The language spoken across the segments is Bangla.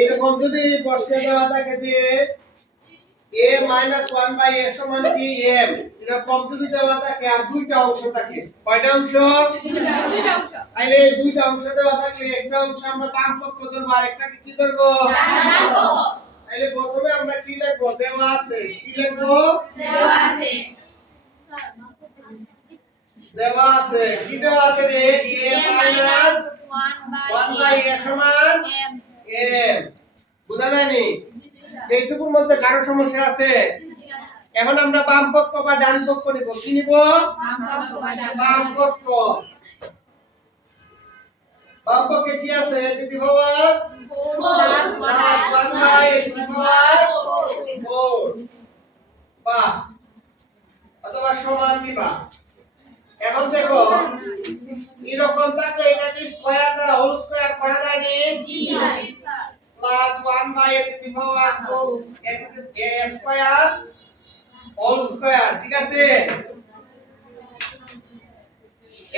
এরকম যদি প্রশ্নে দেওয়া থাকে যে a minus 1 by a সমান কি m, এরকম যদি দেওয়া থাকে আর দুইটা অংশ থাকে, কয়টা অংশ? দুইটা অংশ। তাহলে এই দুইটা অংশ দেওয়া থাকলে একটা অংশ আমরা বাম পক্ষ ধরবো আর একটাকে কি ধরবো? ডান পক্ষ। তাহলে প্রথমে আমরা কি লিখবো? দেওয়া আছে। কি লিখবো? দেওয়া আছে। দেওয়া আছে। কি দেওয়া আছে রে? a minus 1 by a সমান m। বুঝা যায়নি? এইটুকুর মধ্যে কারো সমস্যা আছে? এখন আমরা বাম পক্ষ বা ডান পক্ষ নিব। কি নিব? বাম পক্ষ। বাম পক্ষে কি আছে? a to the power 4 plus 1 by a to the power 4 বা অথবা সমান দিবা। এখন দেখো এরকম থাকলে এটা কি স্কয়ার দ্বারা হোল স্কয়ার করা যায় নি? জি sir. Plus 1 by a to the power 4 a to the a square whole square, ঠিক আছে?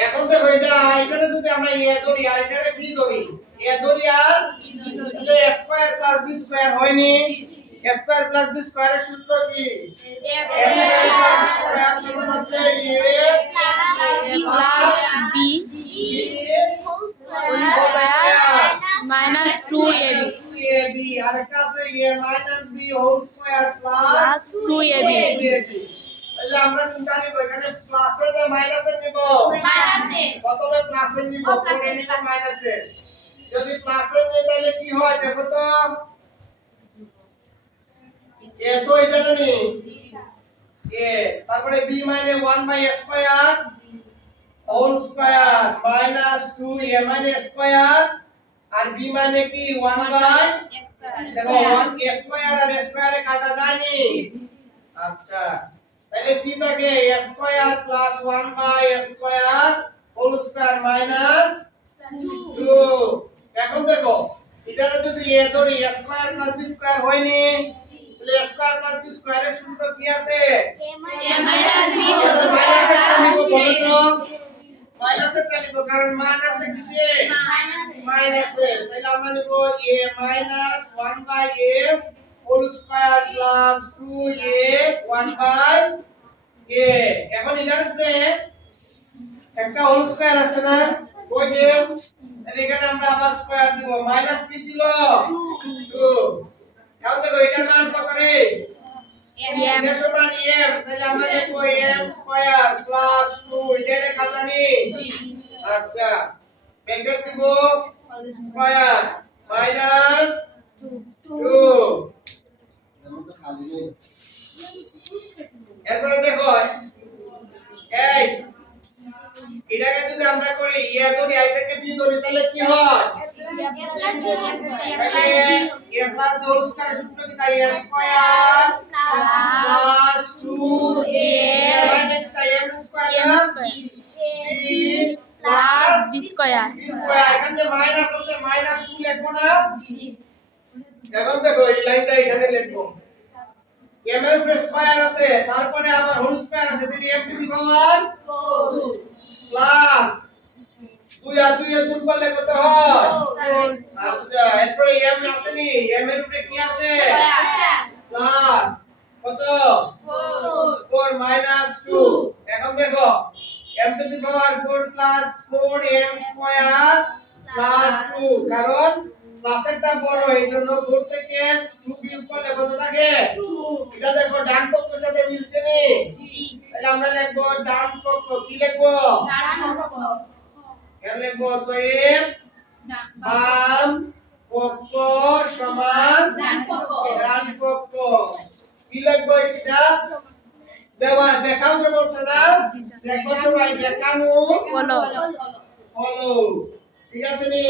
এখন দেখো এখানে যদি আমরা a ধরি আর এখানে b ধরি, a ধরি আর b ধরি, তাহলে a square plus b square হয়নি? a স্কয়ার প্লাস b স্কয়ারের সূত্র কি? a square plus b square সমান হচ্ছে a plus b whole square minus 2ab, আরেকটা আছে a minus b whole square plus 2ab। তাহলে আমরা কোনটা নিব? এখানে প্লাসের না মাইনাসের নিব? মাইনাসের। প্রথমে প্লাসের নিব, পরে নিব মাইনাসের। যদি প্লাসের নিই তাহলে কি হয় দেখো তো? a তো এটা না নি? a, তারপরে b মানে 1 by a square whole square minus 2a মানে স্কয়ার আর b মানে কি 1 বাই দেখো 1 a স্কয়ার আর a স্কয়ারে কাটা যায় নি? আচ্ছা, তাহলে কি থাকে? a square plus 1 by a square whole square minus 2। এখন দেখো এটারে যদি a ধরি a square plus b square হয়নি? তাহলে a স্কয়ার প্লাস b স্কয়ারের সূত্র কি আছে? a minus b whole square. মাইনাসেরটা নিব কারণ মান আছে কিসে? মাইনাসে। তাহলে আমরা নিব a minus 1 by a whole square plus 2a 1 by a। এখন এটার উপরে একটা হোল স্কয়ার আছে না? ওই যে তাহলে এখানে আমরা আবার স্কয়ার দিব। মাইনাস কি ছিল? 2। এখন দেখো এটার মান কত রে? m সমান m, তাহলে আমরা লিখব m স্কয়ার প্লাস 2 এটা কাটানি। আচ্ছা, ব্র্যাকেট দিব স্কয়ার মাইনাস 2। এরপরে দেখো এই এটাকে যদি আমরা করি a ধরি আর এটাকে b ধরি তাহলে কি হয়? তাহলে a plus b whole square সূত্র কি? তাই a স্কয়ার প্লাস 2a মানে তাই m square b plus b square. এখানে মাইনাস আছে, মাইনাস 2 লিখবো না? এখন দেখো এই লাইনটা এখানে লিখবো। m এর উপরে স্কয়ার আছে, তারপরে আবার হোল স্কয়ার আছে, তাহলে m to the power 4 plus 2 আর 2 এর গুণ করলে কত হয়? 4। আচ্ছা, এরপরে m আছে নি? m এর উপরে কি আছে? প্লাস কত? 4 মাইনাস 2। এখন দেখো m to the power 4 plus 4m square plus 2, কারণ প্লাসেরটা বড় এইজন্য 4 থেকে 2 বিয়োগ করলে কত থাকে? 2। এটা দেখো ডান পক্ষের সাথে মিলছে নি? জি। তাহলে আমরা লিখব ডান পক্ষ। কি লিখব? ডান পক্ষ। এখানে লিখব অতএব বাম পক্ষ সমান ডান পক্ষ। ডান পক্ষ। কি লিখব এটা? দেওয়া দেখাও যে বলছে না? দেখো সবাই দেখানো বলো। ঠিক আছে নি?